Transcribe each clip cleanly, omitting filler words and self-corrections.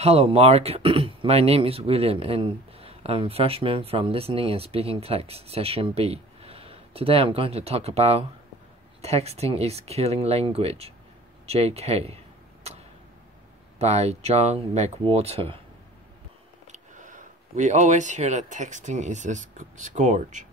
Hello, Mark. My name is William, and I'm a freshman from Listening and Speaking Text, Session B. Today I'm going to talk about Texting is Killing Language, JK, by John McWhorter. We always hear that texting is a scourge.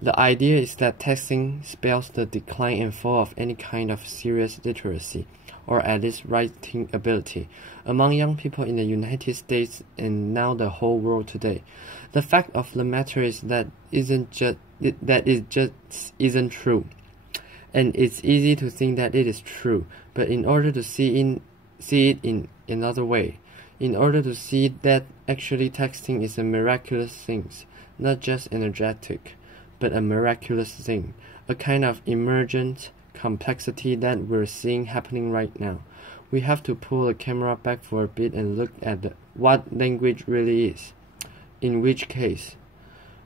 The idea is that texting spells the decline and fall of any kind of serious literacy, or at least writing ability, among young people in the United States and now the whole world today. The fact of the matter is that it just isn't true. And it's easy to think that it is true, but in order to see it in another way, in order to see that actually texting is a miraculous thing, not just energetic, but a miraculous thing, a kind of emergent complexity that we're seeing happening right now. We have to pull the camera back for a bit and look at what language really is. In which case,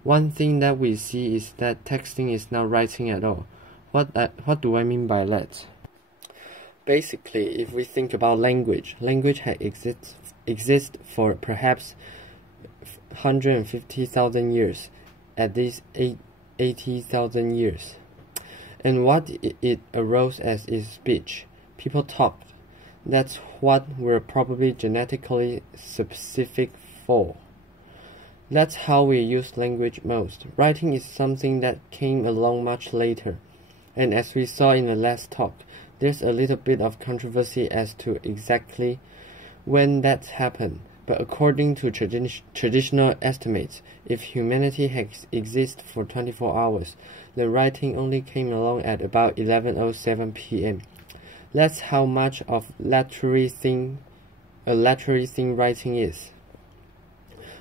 one thing that we see is that texting is not writing at all. What do I mean by that? Basically, if we think about language has exists for perhaps 150,000 years, at least 80,000 years. And what it arose as is speech. People talk. That's what we're probably genetically specific for. That's how we use language most. Writing is something that came along much later. And as we saw in the last talk, there's a little bit of controversy as to exactly when that happened. But according to traditional estimates, if humanity has existed for 24 hours, the writing only came along at about 11:07 p.m. That's how much of a laterally thing writing is.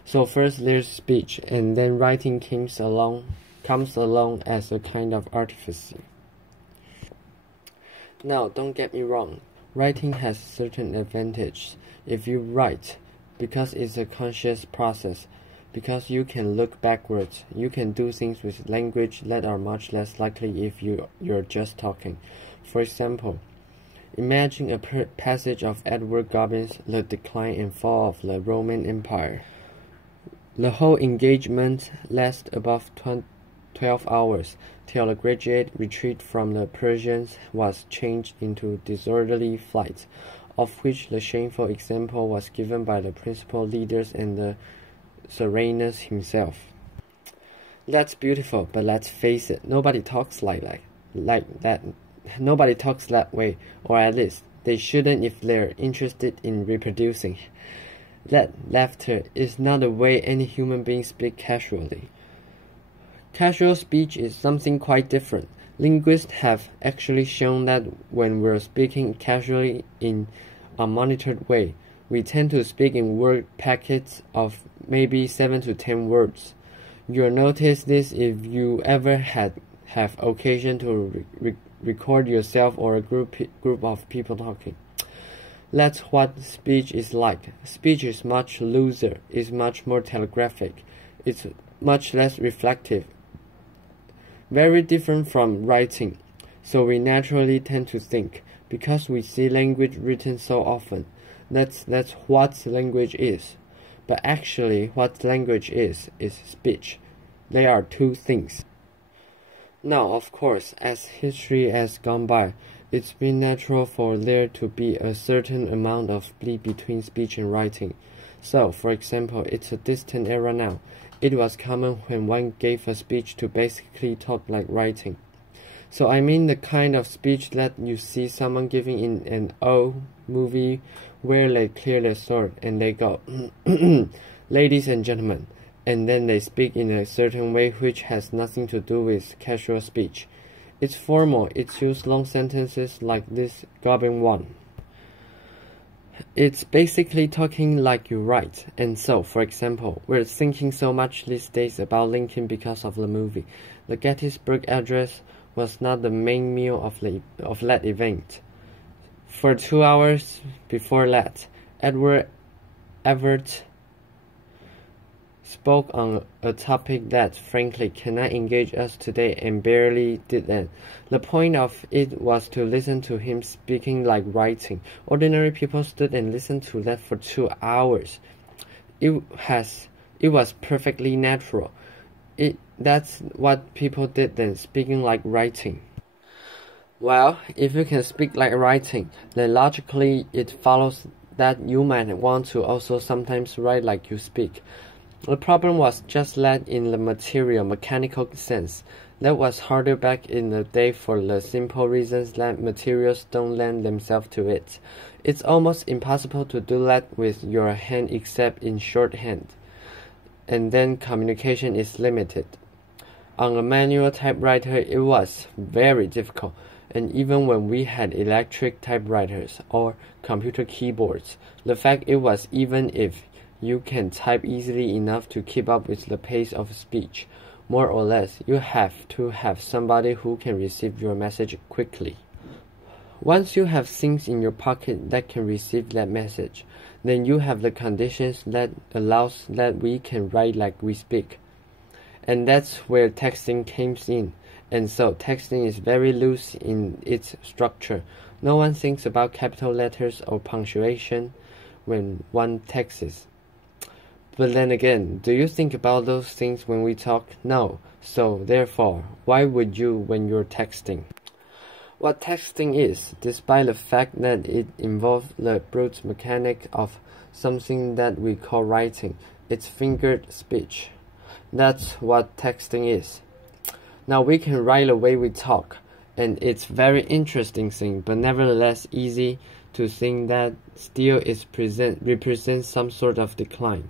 So first there's speech, and then writing comes along as a kind of artifice. Now, don't get me wrong, writing has certain advantages if you write, because it's a conscious process, because you can look backwards, you can do things with language that are much less likely if you're just talking. For example, imagine a passage of Edward Gibbon's The Decline and Fall of the Roman Empire. The whole engagement lasts above 12 hours, till the gradual retreat from the Persians was changed into disorderly flight, of which the shameful example was given by the principal leaders and the Serenus himself. That's beautiful, but let's face it, nobody talks like that. Nobody talks that way, or at least they shouldn't if they're interested in reproducing. That laughter is not the way any human being speaks casually. Casual speech is something quite different. Linguists have actually shown that when we're speaking casually in a monitored way, we tend to speak in word packets of maybe 7 to 10 words. You'll notice this if you ever have occasion to record yourself or a group of people talking. That's what speech is like. Speech is much looser, is much more telegraphic, it's much less reflective. Very different from writing. So we naturally tend to think, because we see language written so often, that's what language is. But actually what language is speech. They are two things. Now, of course, as history has gone by, it's been natural for there to be a certain amount of bleed between speech and writing. So, for example, it's a distant era now. It was common when one gave a speech to basically talk like writing. So I mean the kind of speech that you see someone giving in an old movie where they clear their throat and they go, ladies and gentlemen, and then they speak in a certain way which has nothing to do with casual speech. It's formal, it uses long sentences like this Goblin one. It's basically talking like you write. And so, for example, we're thinking so much these days about Lincoln because of the movie. The Gettysburg Address was not the main meal of that event. For 2 hours before that, Edward Everett spoke on a topic that, frankly, cannot engage us today and barely did then. The point of it was to listen to him speaking like writing. Ordinary people stood and listened to that for 2 hours. It was perfectly natural. That's what people did then, speaking like writing. Well, if you can speak like writing, then logically it follows that you might want to also sometimes write like you speak. The problem was just that in the material, mechanical sense. That was harder back in the day for the simple reasons that materials don't lend themselves to it. It's almost impossible to do that with your hand except in shorthand. And then communication is limited. On a manual typewriter, it was very difficult. And even when we had electric typewriters or computer keyboards, the fact it was even if you can type easily enough to keep up with the pace of speech, more or less, you have to have somebody who can receive your message quickly. Once you have things in your pocket that can receive that message, then you have the conditions that allows that we can write like we speak. And that's where texting comes in. And so texting is very loose in its structure. No one thinks about capital letters or punctuation when one texts. But then again, do you think about those things when we talk? No. So therefore, why would you when you're texting? What texting is, despite the fact that it involves the brute mechanic of something that we call writing, it's fingered speech. That's what texting is. Now we can write the way we talk, and it's very interesting thing, but nevertheless easy to think that still it represents some sort of decline.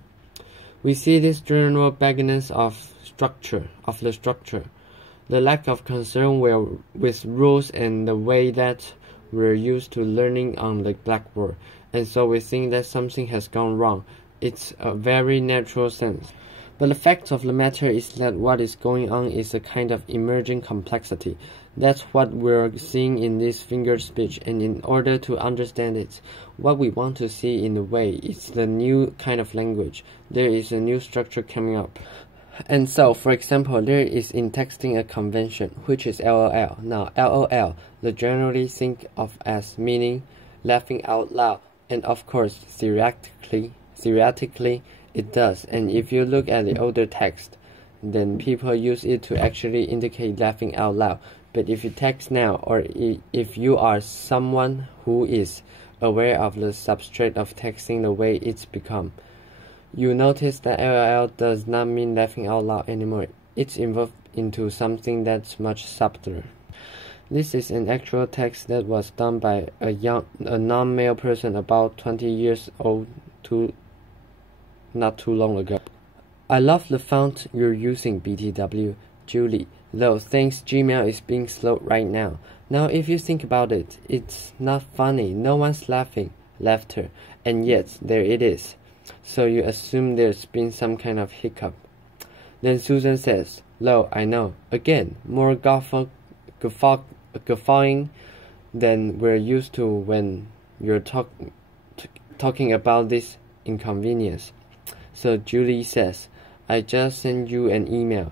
We see this general vagueness of the structure, the lack of concern with rules and the way that we're used to learning on the blackboard, and so we think that something has gone wrong. It's a very natural sense. But the fact of the matter is that what is going on is a kind of emerging complexity. That's what we're seeing in this fingered speech, and in order to understand it, what we want to see in a way is the new kind of language. There is a new structure coming up. And so, for example, there is in texting a convention, which is LOL. Now, LOL, they generally think of as meaning laughing out loud, and of course, theoretically, it does. And if you look at the older text, then people use it to actually indicate laughing out loud. But if you text now, or if you are someone who is aware of the substrate of texting the way it's become, you notice that LOL does not mean laughing out loud anymore. It's evolved into something that's much subtler. This is an actual text that was done by a non-male person about 20 years old not too long ago. I love the font you're using, BTW, Julie, though thanks Gmail is being slow right now. Now if you think about it, it's not funny, no one's laughter, and yet there it is. So you assume there's been some kind of hiccup. Then Susan says, "Lo, I know. Again, more guffawing than we're used to when you're talking about this inconvenience." So Julie says, "I just sent you an email."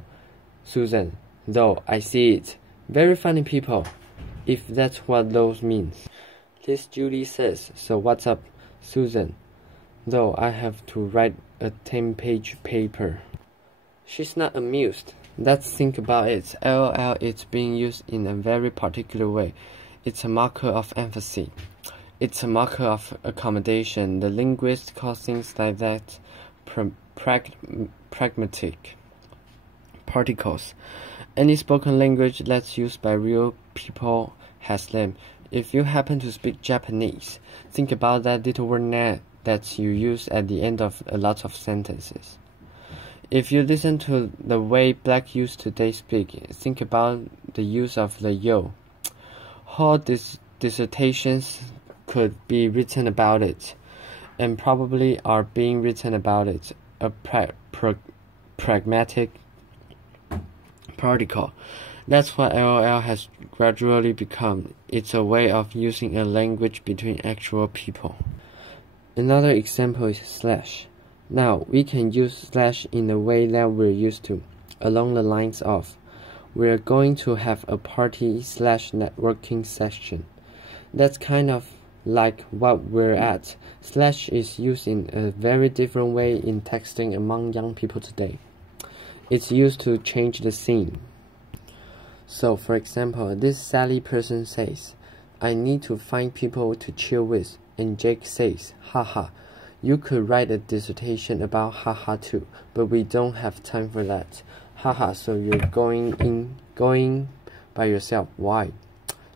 Susan, "Though, I see it. Very funny people, if that's what those means." This Julie says, "So what's up?" Susan, "Though, I have to write a 10-page paper." She's not amused. Let's think about it. LOL is being used in a very particular way. It's a marker of empathy. It's a marker of accommodation. The linguists call things like that pragmatic particles. Any spoken language that's used by real people has them. If you happen to speak Japanese, think about that little word that you use at the end of a lot of sentences. If you listen to the way black youth today speak, think about the use of the yo. Whole dissertations could be written about it, and probably are being written about it. A pragmatic particle. That's what LOL has gradually become. It's a way of using a language between actual people. Another example is slash. Now, we can use slash in the way that we're used to, along the lines of, we're going to have a party/networking session. That's kind of like what we're at. Slash is used in a very different way in texting among young people today. It's used to change the scene. So, for example, this Sally person says, I need to find people to chill with, and Jake says, haha, you could write a dissertation about haha too, but we don't have time for that. Haha, so you're going by yourself. Why?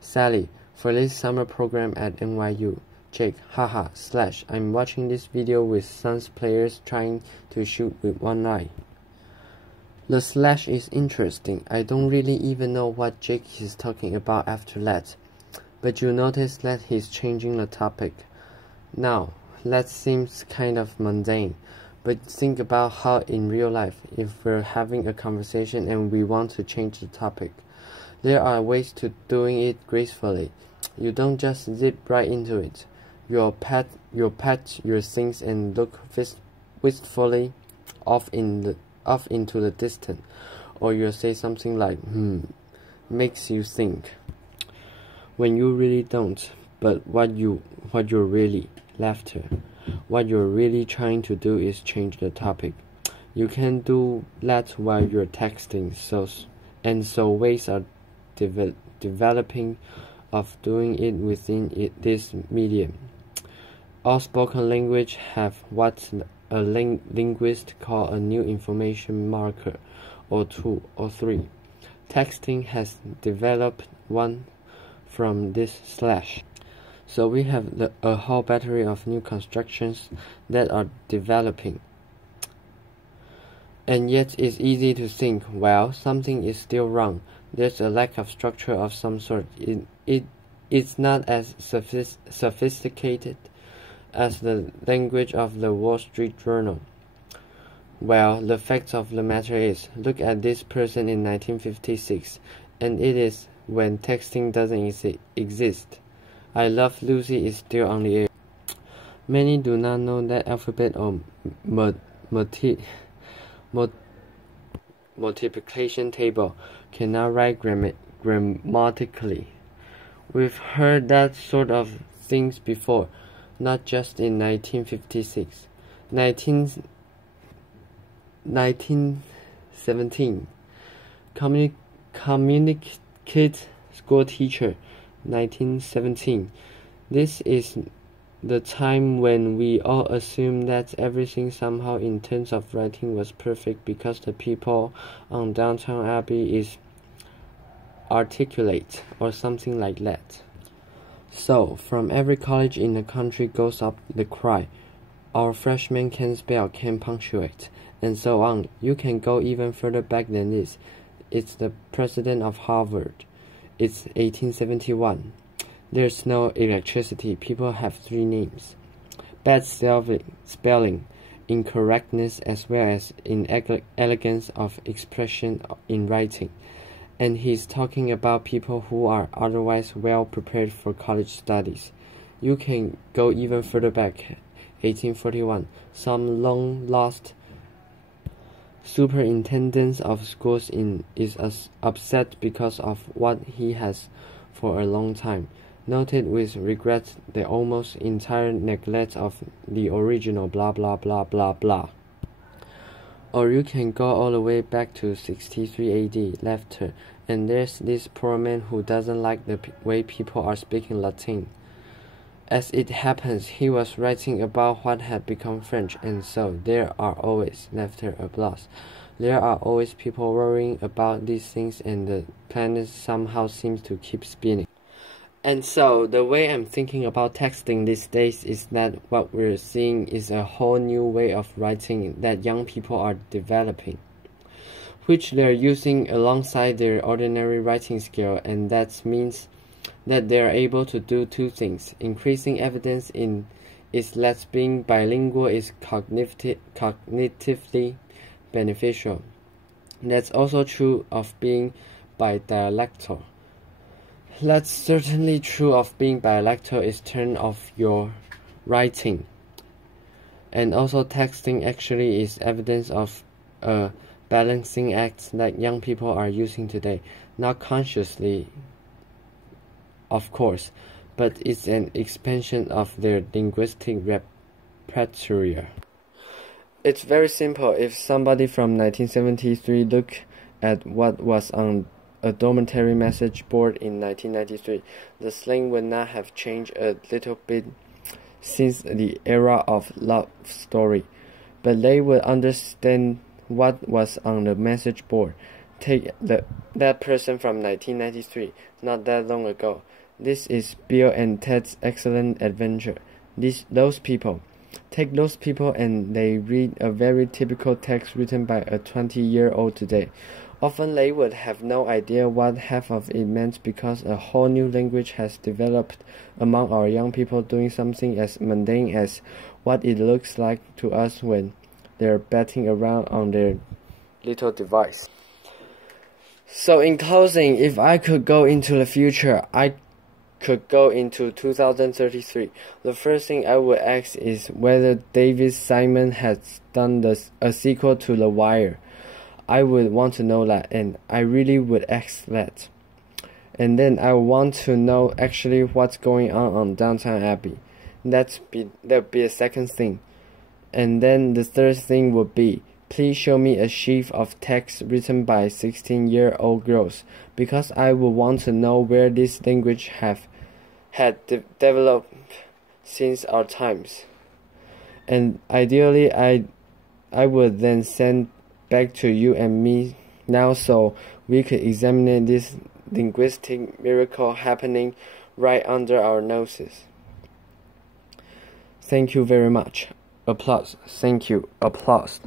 Sally, for this summer program at NYU. Jake, haha, slash, I'm watching this video with Suns players trying to shoot with one eye. The slash is interesting. I don't really even know what Jake is talking about after that. But you notice that he's changing the topic. Now, that seems kind of mundane. But think about how in real life, if we're having a conversation and we want to change the topic, there are ways to doing it gracefully. You don't just zip right into it. You'll pat your things and look wistfully off into the distance, or you'll say something like, makes you think. When you really don't, but what you're really laughter. What you're really trying to do is change the topic. You can do that while you're texting, so ways are developing of doing it within this medium. All spoken language have what a linguist call a new information marker, or 2 or 3. Texting has developed one from this slash. So we have a whole battery of new constructions that are developing. And yet it's easy to think, well, something is still wrong. There's a lack of structure of some sort. It's not as sophisticated as the language of the Wall Street Journal. Well, the fact of the matter is, look at this person in 1956, and it is when texting doesn't exist. I Love Lucy is still on the air. Many do not know that alphabet or multiplication table cannot write grammatically. We've heard that sort of things before, not just in 1956. 1917. Communicate school teacher. 1917. This is the time when we all assume that everything somehow in terms of writing was perfect because the people on Downton Abbey is articulate or something like that. So, from every college in the country goes up the cry, our freshmen can spell, can punctuate, and so on. You can go even further back than this. It's the president of Harvard. It's 1871. There's no electricity. People have 3 names. Bad spelling, incorrectness, as well as inelegance of expression in writing. And he's talking about people who are otherwise well prepared for college studies. You can go even further back. 1841. Some long-lost superintendent of schools is upset because of what he has for a long time noted with regret the almost entire neglect of the original blah blah blah blah blah. Or you can go all the way back to 63 AD, laughter, and there's this poor man who doesn't like the way people are speaking Latin. As it happens, he was writing about what had become French, and so there are always, laughter, applause. There are always people worrying about these things, and the planet somehow seems to keep spinning. And so, the way I'm thinking about texting these days is that what we're seeing is a whole new way of writing that young people are developing, which they're using alongside their ordinary writing skill, and that means that they are able to do 2 things. Increasing evidence is that being bilingual is cognitively beneficial. That's also true of being bidialectal. That's certainly true of being bidialectal is turn of your writing. And also texting actually is evidence of a balancing act that young people are using today, not consciously, of course, but it's an expansion of their linguistic repertoire. It's very simple. If somebody from 1973 look at what was on a dormitory message board in 1993, the slang would not have changed a little bit since the era of love story, but they would understand what was on the message board. Take that person from 1993, not that long ago. This is Bill and Ted's Excellent Adventure. Those people. Take those people and they read a very typical text written by a 20-year-old today. Often they would have no idea what half of it meant because a whole new language has developed among our young people, doing something as mundane as what it looks like to us when they're batting around on their little device. So in closing, if I could go into the future, I could go into 2033. The first thing I would ask is whether David Simon has done a sequel to The Wire. I would want to know that, and I really would ask that. And then I want to know actually what's going on Downton Abbey. That'd be a second thing. And then the third thing would be, please show me a sheaf of text written by 16-year-old girls, because I would want to know where this language had developed since our times. And ideally, I would then send back to you and me now so we could examine this linguistic miracle happening right under our noses. Thank you very much. Applause. Thank you. Applause.